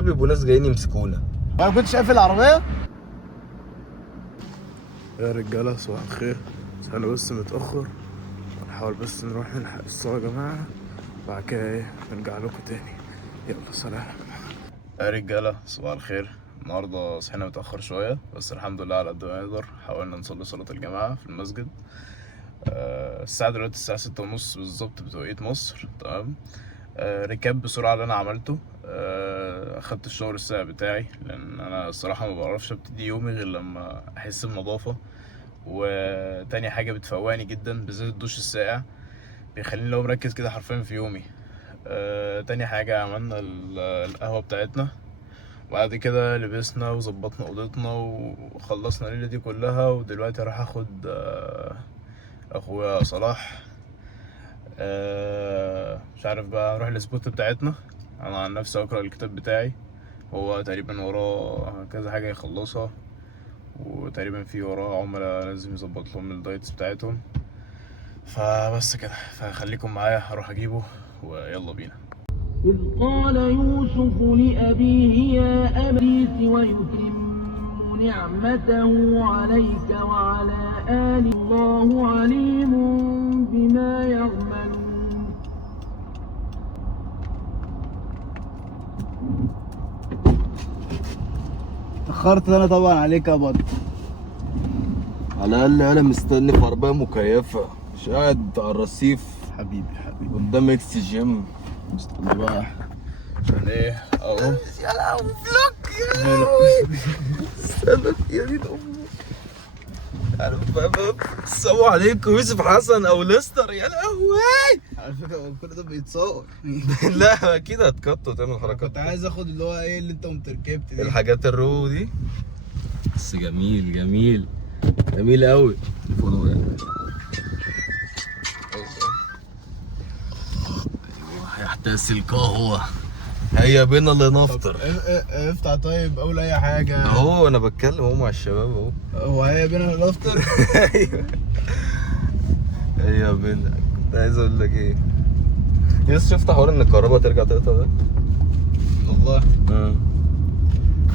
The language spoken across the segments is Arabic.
دول بيبقوا ناس جايين يمسكونا. انا كنت شايف العربيه يا رجاله صباح الخير. انا بس متاخر، نحاول بس نروح نلحق الصلاه يا جماعه، بعد كده ايه نرجع لكم تاني. يلا سلام يا رجاله صباح الخير. النهارده صحينا متاخر شويه بس الحمد لله على قد ما نقدر. حاولنا نصلي صلاه الجماعه في المسجد. الساعه دلوقتي الساعه 6:30 بالظبط بتوقيت مصر. تمام. ركاب بسرعه اللي انا عملته. اخدت الشاور الساقع بتاعي لان انا الصراحه ما بعرفش ابتدي يومي غير لما احس بنظافه. وتاني حاجه بتفوقني جدا بالذات الدش الساقع، بيخليني لو مركز كده حرفيا في يومي. تاني حاجه عملنا القهوه بتاعتنا، وبعد كده لبسنا وظبطنا اوضتنا وخلصنا الليله دي كلها. ودلوقتي هروح اخد اخويا صلاح. مش عارف بقى نروح السبوت بتاعتنا. انا عن نفسي اقرا الكتاب بتاعي، هو تقريبا وراه كذا حاجه يخلصها، وتقريبا في وراه عملاء لازم يظبط لهم الدايتس بتاعتهم. فبس كده، فخليكم معايا هروح اجيبه ويلا بينا. إذ قال يوسف لأبيه يا أبت ويتم نعمته عليك وعلى آل الله عليم بما يعملون. اتأخرت انا طبعا عليك يا بطل. على الاقل انا مستني في عربيه مكيفه، مش قاعد على الرصيف حبيبي قدام اكس جيم. استنى بقى عشان ايه اهو. يا لهوي فلوك، يا لهوي استنى يا دين امي. السلام عليكم يوسف حسن او ليستر. يا لهوي على فكره كل ده بيتصور. لا اكيد هتقط وتعمل حركات. كنت عايز اخد اللي هو ايه اللي انت قمت ركبت دي. الحاجات الرو دي بس جميل جميل جميل قوي. يحتاس القهوة، هيا بينا لنفطر. افتح طيب اقول اي حاجه اهو انا بتكلم اهو مع الشباب اهو. هو هيا بينا نفطر. ايوه هيا بينا. كنت عايز اقول لك ايه، يس شفت حوار ان الكهرباء ترجع تقطع ده؟ والله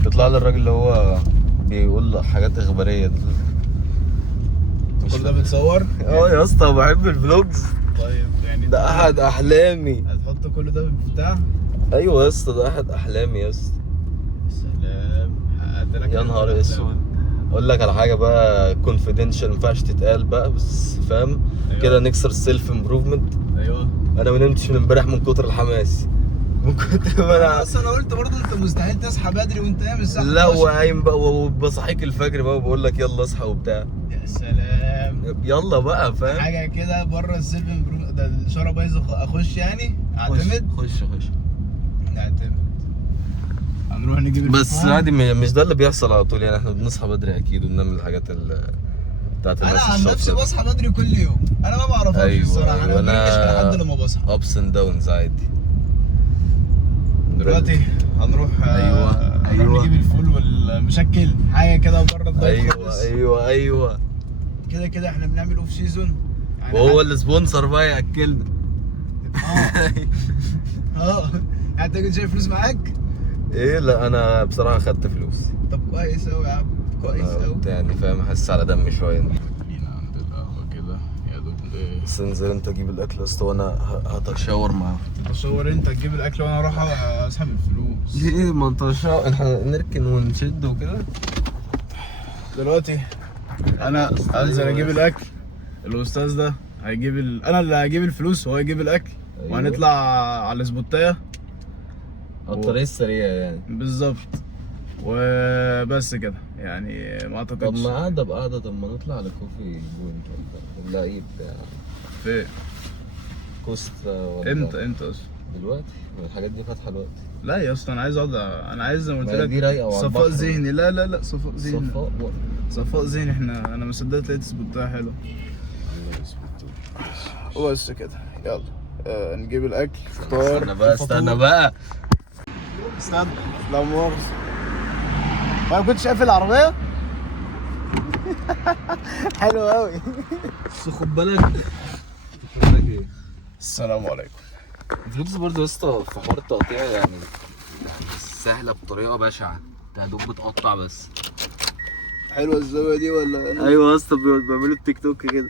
تطلع لي الراجل اللي هو بيقول حاجات اخباريه ده. كل ده بتصور؟ يا اسطى بحب الفلوجز. طيب يعني ده احد احلامي. هتحط كل ده بتاع؟ ايوه يا اسطى ده احد احلامي يا اسطى. سلام. يا نهار اسود. اقول لك على حاجه بقى كونفيدنشال، ما ينفعش تتقال بقى بس فاهم. أيوة. كده نكسر السيلف امبروفمنت. ايوه انا ما نمتش من امبارح من كتر الحماس، من كتر ما انا بس انا قلت برضه انت مستحيل تصحى بدري وانت قايم الساعه لا 11. وقايم بقى وبصحيك الفجر بقى وبقول لك يلا اصحى وبتاع. يا سلام. يلا بقى فاهم. حاجه كده بره السيلف ده الاشاره بايظه اخش يعني اعتمد. خش نعتمد. هنروح نجيب بس الفطار. عادي مش ده اللي بيحصل على طول يعني. احنا بنصحى بدري اكيد وبنعمل الحاجات بتاعت الناس انا عن نفسي الشاطره. بصحى بدري كل يوم. انا ما بعرفهاش الصراحه. انا ما بنجش لحد لما بصحى. ابس اند داونز عادي. دلوقتي هنروح أيوة. نجيب الفول والمشكل حاجه كده بره الدايت خالص. ايوه كده احنا بنعمل اوف سيزون يعني. وهو السبونسر بقى ياكلنا. يعني انت كنت شايف فلوس معاك؟ ايه لا انا بصراحه خدت فلوس. طب كويس قوي يا عم، كويس قوي يعني فاهم، حاسس على دمي شويه. جينا عند القهوه كده يا دوب ايه. بس انزل انت جيب الاكل يا اسطى وانا هتشاور معاهم. تصور انت تجيب الاكل وانا اروح اسحب الفلوس. ايه ما انت احنا نركن ونشد وكده. دلوقتي انا انزل اجيب الاكل، الاستاذ ده هيجيب انا اللي هجيب الفلوس وهو يجيب الاكل. أيوة. وهنطلع على السبوتايه على الطريق السريع يعني. بالظبط. وبس كده يعني ما طب اعتقدش. ما قاعده بقعده، طب ما نطلع على كوفي بوينت ولا ايه بتاع فين؟ كوستا ولا امتى اصلا؟ دلوقتي؟ الحاجات دي فاتحه دلوقتي. لا يا اسطى انا عايز اقعد، انا عايز زي ما قلت ما هي دي لك رايقة وعلى صفاء البحر. ذهني. لا صفاء ذهني. صفاء صفاء ذهني. انا ما صدقت لقيت سبوتايه حلوه. بس كده يلا نجيب الاكل فطار. استنى بقى استنى لا مؤاخذة. ما كنتش شايف العربيه. حلو قوي. بس خد بالك ايه. السلام عليكم. الفلوس برضه يا اسطى في حوار التقطيع يعني سهله بطريقه بشعه، انت يا دوب بتقطع بس. حلوه الزاويه دي ولا؟ ايوه يا اسطى بيعملوا التيك توك كده.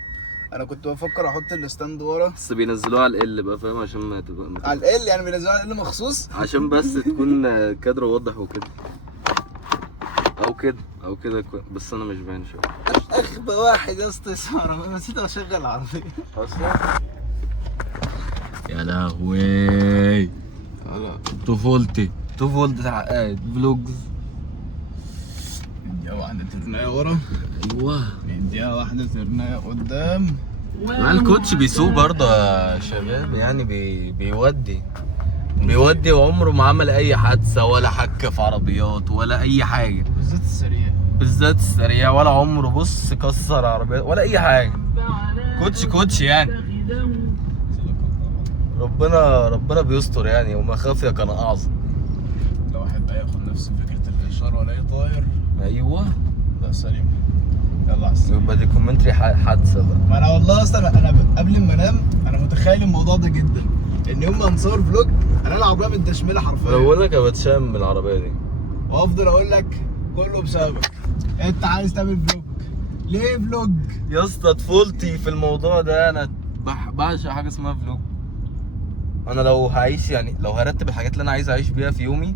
انا كنت بفكر احط الستاند ورا بس بينزلوها على ال بقى فاهم، عشان ما تبقى على ال، يعني بينزلوها على ال مخصوص عشان بس تكون كادر واضح وكده، او كده بس انا مش باين شويه. اخبى واحد يا اسطى اسمه رمضان، نسيت اشغل العربيه اصلا. يا لهوي طفولتي عقاد فلوجز. نديها واحده ترنايه ورا، ايوه نديها واحده ترنايه قدام. مع الكوتش بيسوق برضه يا شباب، يعني بيودي وعمره ما عمل اي حادثه ولا حك في عربيات ولا اي حاجه، بالذات السريع ولا عمره بص كسر عربيات ولا اي حاجه. كوتش يعني ربنا بيستر يعني، وما خاف كان اعظم. لو واحد بقى ياخد نفس فكره الاشاره ولا طاير، ايوه لا سليم. يلا عسل. يبقى دي كومنتري حادثه بقى. ما انا والله اصلا انا قبل ما انام انا متخيل الموضوع ده جدا، ان يوم ما نصور فلوج انا العربيه متدشمله حرفيا. بقول لك انا بتشام من العربيه دي، وافضل اقول لك كله بسببك، انت عايز تعمل فلوج ليه فلوج؟ يا اسطى طفولتي في الموضوع ده، انا بعشق حاجه اسمها فلوج. انا لو هعيش يعني لو هرتب الحاجات اللي انا عايز اعيش بيها في يومي،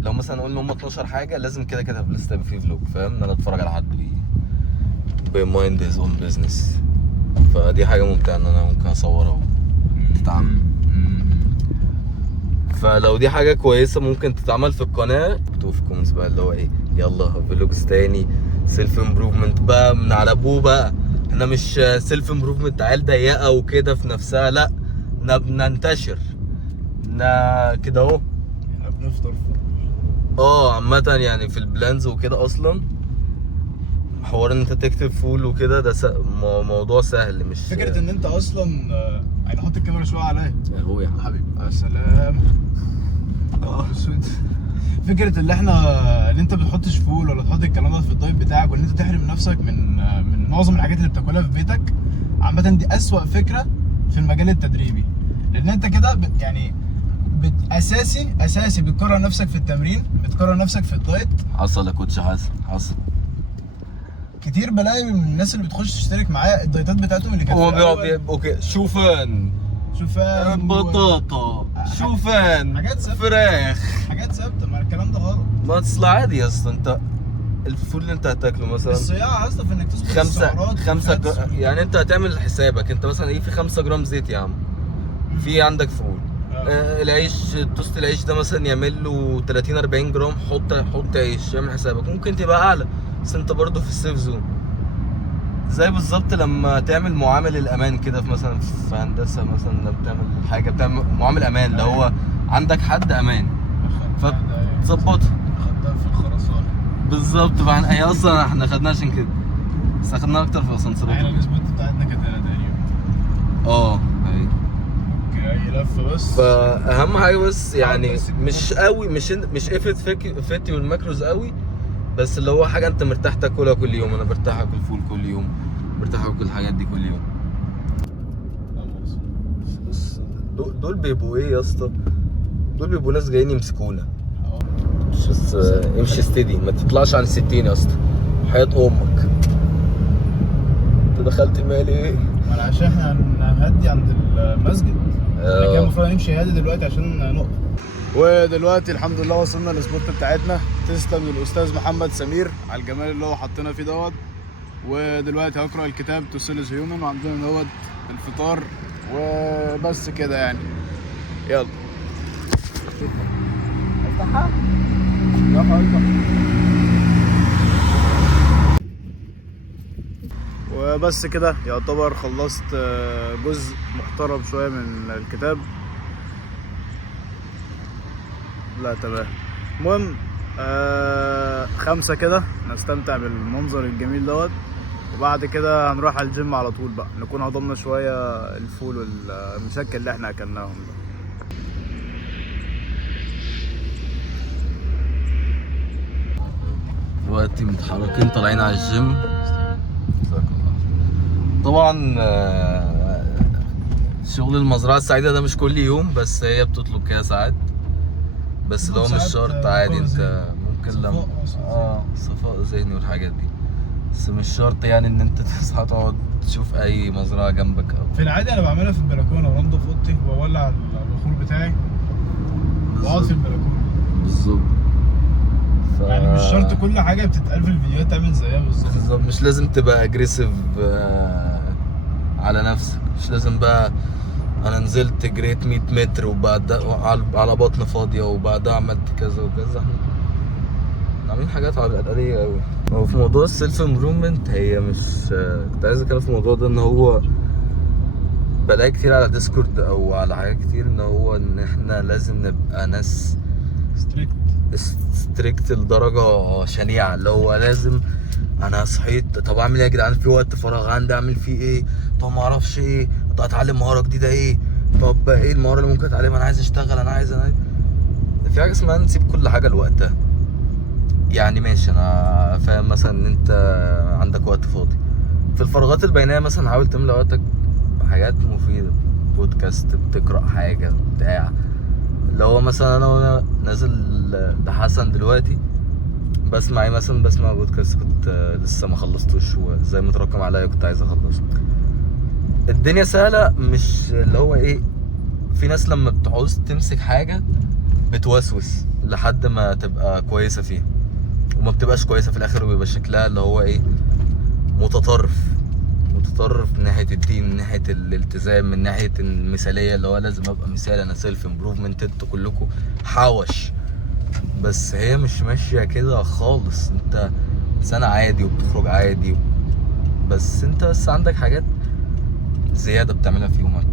لو مثلا قلنا هم 12 حاجه لازم كده في لسه يبقى فيه فلوج، فاهم؟ ان انا اتفرج على حد بمايند هيز اون بزنس، فدي حاجه ممتعه ان انا ممكن اصورها وتتعمل. فلو دي حاجه كويسه ممكن تتعمل في القناه، اكتبوا في الكومنتس بقى اللي هو ايه، يلا فلوجز تاني، سيلف امبروفمنت بقى من على ابوه بقى. احنا مش سيلف امبروفمنت عيال ضيقه وكده في نفسها، لا بننتشر كده اهو. احنا بنفطر عامه يعني في البلانز وكده. اصلا حوار ان انت تكتب فول وكده ده موضوع سهل، مش فكره ان انت اصلا يعني حط الكاميرا شويه عليا اهو يا حبيبي. يا سلام. فكره اللي احنا ان انت بتحطش فول ولا تحط الكلام ده في الدايت بتاعك، وان انت تحرم نفسك من معظم الحاجات اللي بتاكلها في بيتك، عامه دي اسوأ فكره في المجال التدريبي. لان انت كده يعني اساسي بتكرر نفسك في التمرين، بتكرر نفسك في الدايت. حصل يا كوتش، حصل كتير بلاقي من الناس اللي بتخش تشترك معايا الدايتات بتاعتهم اللي كانت هو اوكي شوفان بطاطا شوفان حاجات ثابته، فراخ، حاجات ثابته. ما الكلام ده غلط. ما تصل عادي يا اسطى. انت الفول اللي انت هتاكله مثلا الصياعه اصلا في انك تظبط السعرات. خمسة يعني انت هتعمل حسابك انت مثلا ايه في 5 جرام زيت يا عم، في عندك فول. العيش توست العيش ده مثلا يعمل له 30 40 جرام، حط عيش، اعمل حسابك ممكن تبقى اعلى، بس انت برضه في السيف زون. زي بالظبط لما تعمل معامل الامان كده في مثلا في هندسه، مثلا لما بتعمل حاجه بتعمل معامل امان اللي هو عندك حد امان فتظبطها. خدتها في الخرسانه بالظبط. هي اصلا احنا خدناها عشان كده، بس خدناها اكتر في اسانسيرات. احنا النسبه بتاعتنا كانت تقريبا اي لفه بس. فاهم حاجه بس يعني مش قوي، مش افت فتي والماكروز قوي، بس اللي هو حاجه انت مرتاح تاكلها كل يوم. انا برتاح اكل فول كل يوم، برتاح اكل الحاجات دي كل يوم. دول بيبقوا ايه يا اسطى؟ دول بيبقوا ناس جايين يمسكونا. بس امشي ستيدي، ما تطلعش عن 60 يا اسطى، حياة امك. انت دخلت مالي ايه؟ ما انا عشان احنا هنهدي عند المسجد، احنا كان المفروض نمشي هادي دلوقتي عشان نقف. ودلوقتي الحمد لله وصلنا للسبوت بتاعتنا. تسلم للاستاذ محمد سمير على الجمال اللي هو حطينا فيه دوت. ودلوقتي هقرا الكتاب تو سيلز هيومن، وعندنا دوت الفطار وبس كده يعني. يلا افتحها. وبس كده يعتبر خلصت جزء محترم شويه من الكتاب. لا تمام. المهم 5 كده نستمتع بالمنظر الجميل دوت، وبعد كده هنروح على الجيم على طول بقى، نكون هضمنا شويه الفول والمشكل اللي احنا اكلناهم ده. دلوقتي متحركين طالعين على الجيم. طبعا شغل المزرعه السعيده ده مش كل يوم، بس هي بتطلب كده ساعات. بس لو مش ساعات شرط عادي كورة انت ممكن لما صفاء ذهني والحاجات دي، بس مش شرط يعني ان انت تصحى تقعد تشوف اي مزرعه جنبك او في العادي انا بعملها في البلكونه، بنضف اوضتي واولع البخور بتاعي واقعد في البلكونه. بالظبط. يعني مش شرط كل حاجه بتتقال في الفيديوهات تعمل زيها بالظبط. مش لازم تبقى اجريسيف على نفسك، مش لازم بقى انا نزلت جريت 100 متر وبعد على بطن فاضيه وبعدها عملت كذا وكذا. احنا عاملين حاجات عاديه قوي. هو في موضوع السيلف امبروفمنت هي مش كنت عايز اتكلم في الموضوع ده، ان هو بلاقي كتير على ديسكورد او على حاجات كتير ان هو ان احنا لازم نبقى ناس ستريكت لدرجه شنيعه، اللي هو لازم انا صحيت طب اعمل ايه يا جدعان، في وقت فراغ عندي اعمل فيه ايه، طب ما اعرفش ايه، طب اتعلم مهاره جديده ايه، طب ايه المهاره اللي ممكن اتعلمها، انا عايز اشتغل، انا عايز في حاجه اسمها نسيب كل حاجه لوقتها. يعني ماشي انا فاهم مثلا ان انت عندك وقت فاضي، في الفراغات البينيه مثلا حاول تملى وقتك بحاجات مفيده، بودكاست، بتقرا حاجه بتاع، اللي هو مثلا انا وانا نازل لحسن دلوقتي بسمع ايه مثلا، بسمع بودكاست كنت لسه ما خلصتوش وزي ما اتراكم عليا كنت عايز اخلصه. الدنيا سهله، مش اللي هو ايه، في ناس لما بتعوز تمسك حاجه بتوسوس لحد ما تبقى كويسه فيها وما بتبقاش كويسه في الاخر، وبيبقى شكلها اللي هو ايه، متطرف من ناحيه الدين، من ناحيه الالتزام، من ناحيه المثاليه، اللي هو لازم ابقى مثال، انا سيلف امبروفمنت، انتوا كلكم حوش. بس هي مش ماشيه كده خالص. انت انسان عادي وبتخرج عادي، بس انت بس عندك حاجات زياده بتعملها في يومك.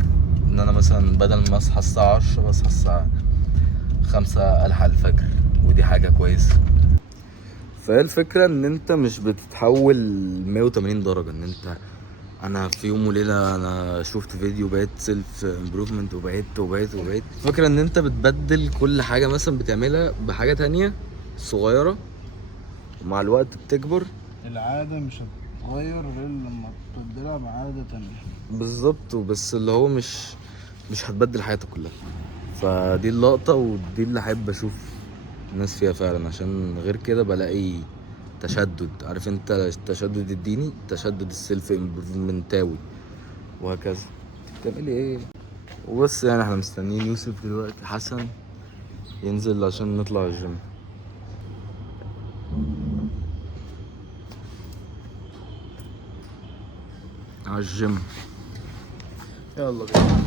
ان انا مثلا بدل ما اصحى الساعه 10 بصحى الساعه 5 الحق الفجر، ودي حاجه كويسه. فهي الفكره ان انت مش بتتحول 180 درجه، ان انت انا في يوم وليله انا شفت فيديو بقيت سيلف امبروفمنت وبقيت الفكره ان انت بتبدل كل حاجه مثلا بتعملها بحاجه تانية صغيره، ومع الوقت بتكبر. العاده مش هتتغير غير لما تبدلها بعاده تانية. بالظبط. وبس اللي هو مش هتبدل حياتك كلها. فدي اللقطه ودي اللي احب اشوف الناس فيها فعلا، عشان غير كده بلاقي تشدد، عارف انت التشدد الديني، التشدد السيلف امبروفمنتاوي، وهكذا. بتعملي ايه؟ وبس يعني احنا مستنيين يوسف دلوقتي حسن ينزل عشان نطلع الجيم. على الجيم، يلا بينا.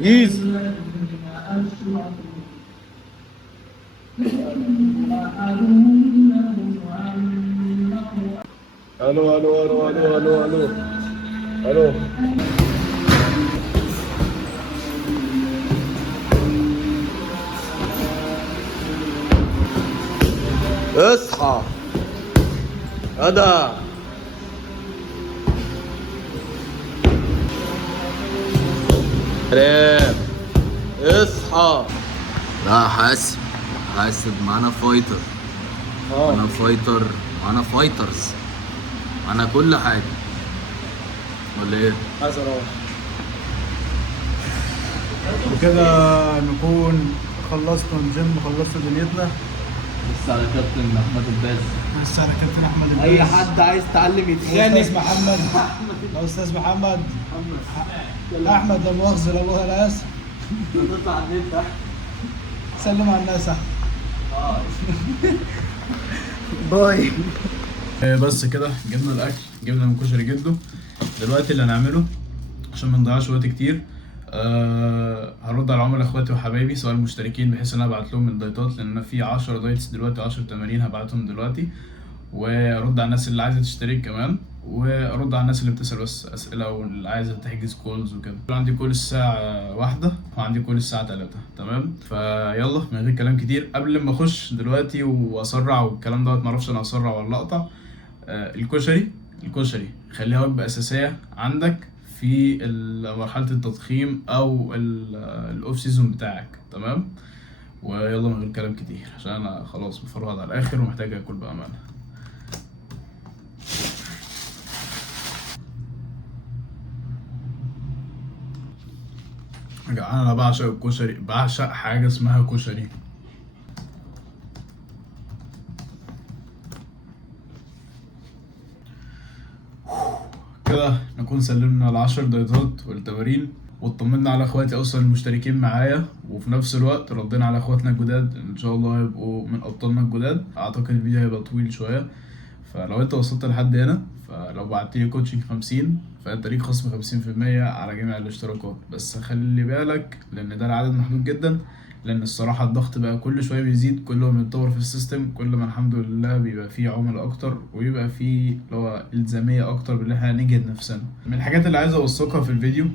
يز الو الو الو الو الو الو الو. اصحى غدا. سلام. اصحى. لا حاسب معانا فايتر، معانا فايتر، معانا فايترز، معانا كل حاجة، ولا ايه؟ حسن اهو. وكده نكون خلصنا الجيم، خلصنا دنيتنا. بص على كابتن احمد الباز، بس على كابتن احمد الباز. اي حد عايز يتعلم يتخانق. استاذ محمد، استاذ محمد، احمد لا مؤاخذه، لا مؤاخذه، انا اسف. تطلع على النت. سلم على الناس. باي. بس كده جبنا الاكل، جبنا من كشري جده. دلوقتي اللي هنعمله عشان ما نضيعش وقت كتير، هرد على عملاء اخواتي وحبايبي سواء المشتركين، بحيث ان انا ابعت لهم الدايتات، لان انا في 10 دايتس دلوقتي، 10 تمارين هبعتهم دلوقتي، وارد على الناس اللي عايزه تشترك كمان. وارد على الناس اللي بتسال بس اسئله واللي عايزه تحجز كولز وكده. عندي كول الساعه 1 وعندي كول الساعه 3. تمام، فيلا من غير كلام كتير قبل ما اخش دلوقتي واسرع والكلام دوت، معرفش انا اسرع ولا اقطع. الكشري خليها وجبه اساسيه عندك في مرحله التضخيم او الاوف سيزون بتاعك. تمام، ويلا من غير كلام كتير عشان انا خلاص مفرهد على الاخر ومحتاج اكل بامانه. يا جدعان انا بعشق الكشري، بعشق حاجه اسمها كشري. كده نكون سلمنا ال10 دايتات والتمارين واطمنا على اخواتي اصلا المشتركين معايا، وفي نفس الوقت ردينا على اخواتنا الجداد ان شاء الله يبقوا من ابطالنا الجداد. اعتقد الفيديو هيبقى طويل شويه، فلو انت وصلت لحد هنا فلو بعتلي كوتشنج 50 فانت ليك خصم 50% على جميع الاشتراكات. بس خلي بالك لان ده العدد محدود جدا، لان الصراحه الضغط بقى كل شويه بيزيد، كل ما بنتطور في السيستم كل ما الحمد لله بيبقى فيه عملاء اكتر ويبقى فيه اللي هو الزاميه اكتر باللي احنا نجهد نفسنا. من الحاجات اللي عايز اوثقها في الفيديو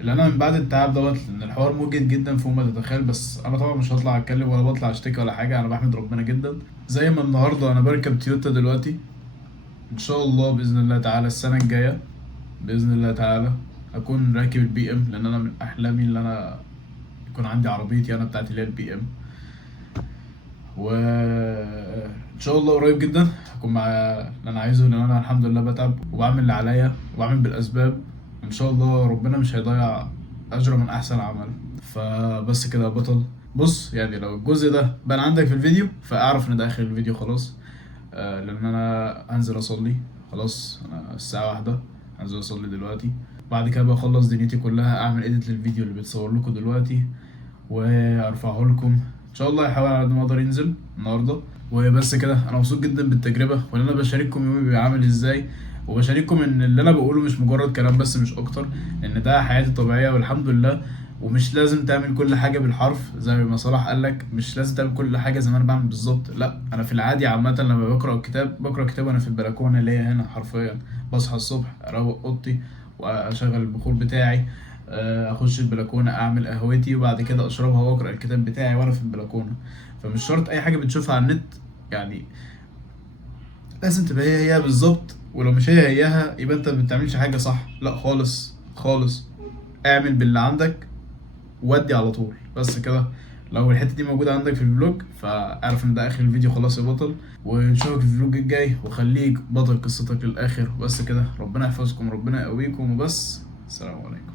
اللي انا من بعد التعب دوت، لان الحوار مجهد جدا فوق ما تتخيل، بس انا طبعا مش هطلع اتكلم ولا بطلع اشتكي ولا حاجه، انا بحمد ربنا جدا. زي ما النهارده انا بركب تويوتا دلوقتي، ان شاء الله باذن الله تعالى السنه الجايه باذن الله تعالى اكون راكب البي ام، لان انا من احلامي اللي انا يكون عندي عربيتي انا بتاعتي اللي هي البي ام. وان شاء الله قريب جدا هكون مع اللي انا عايزه، لان انا الحمد لله بتعب وبعمل اللي عليا وبعمل بالاسباب، ان شاء الله ربنا مش هيضيع اجر من احسن عمل. فبس كده يا بطل. بص يعني لو الجزء ده بان عندك في الفيديو فاعرف ان ده اخر الفيديو خلاص، لان انا هنزل اصلي خلاص. انا الساعه 1 هنزل اصلي دلوقتي، بعد كده بخلص دنيتي كلها اعمل اديت للفيديو اللي بتصور لكم دلوقتي وارفعه لكم ان شاء الله. هحاول على قد ما اقدر ينزل النهارده. وبس كده، انا مبسوط جدا بالتجربه وان انا بشارككم يومي بيبقى عامل ازاي، وبشارككم ان اللي انا بقوله مش مجرد كلام بس مش اكتر، لان ده حياتي الطبيعيه والحمد لله. ومش لازم تعمل كل حاجه بالحرف زي ما صلاح قالك، مش لازم تعمل كل حاجه زي ما انا بعمل بالظبط. لا، انا في العادي عامه لما بقرا كتاب وانا في البلكونه اللي هي هنا حرفيا. بصحى الصبح اروق اوضتي واشغل البخور بتاعي، اخش البلكونه اعمل قهوتي وبعد كده اشربها واقرا الكتاب بتاعي وانا في البلكونه. فمش شرط اي حاجه بتشوفها على النت يعني لازم تبقى هي بالظبط، ولو مش هيها يبقى انت ما بتعملش حاجه صح. لا خالص خالص، اعمل باللي عندك ودي على طول. بس كده، لو الحته دي موجوده عندك في الفلوج فاعرف ان ده اخر الفيديو خلاص يا بطل، ونشوفك في الفلوج الجاي، وخليك بطل قصتك للاخر. بس كده، ربنا يحفظكم ربنا يقويكم، وبس السلام عليكم.